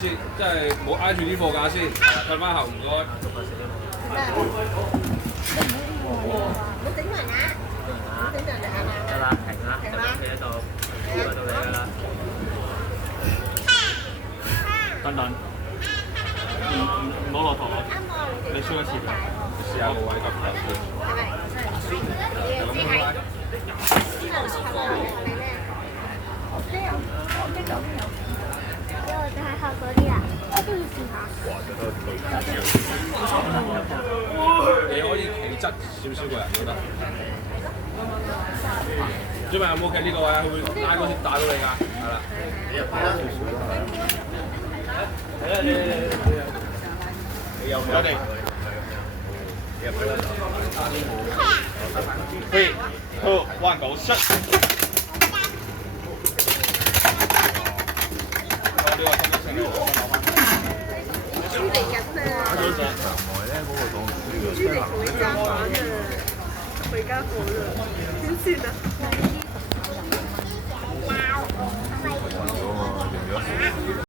先，即係冇挨住啲貨架先，退翻後唔該。冇整人啊！冇整人啊！得啦，停啦，就企喺度，呢個到你㗎啦。等等，唔好落堂啊！你輸一次，試下個位咁頭先。係咪？係咁樣。呢度熟貨係咩？呢個俾我睇下嗰啲啊，我都要試下。你可以企側少少個人都得。朱文有冇企呢個位啊？佢會拉嗰時打到你㗎，係啦。你入去啦，係啦，你有我哋。入去啦。3、2、1，go shot！呢個真係攞翻。出嚟緊啊！打咗隻牆外咧，嗰個檔朱迪回家玩啊！回家好啦，點算啊？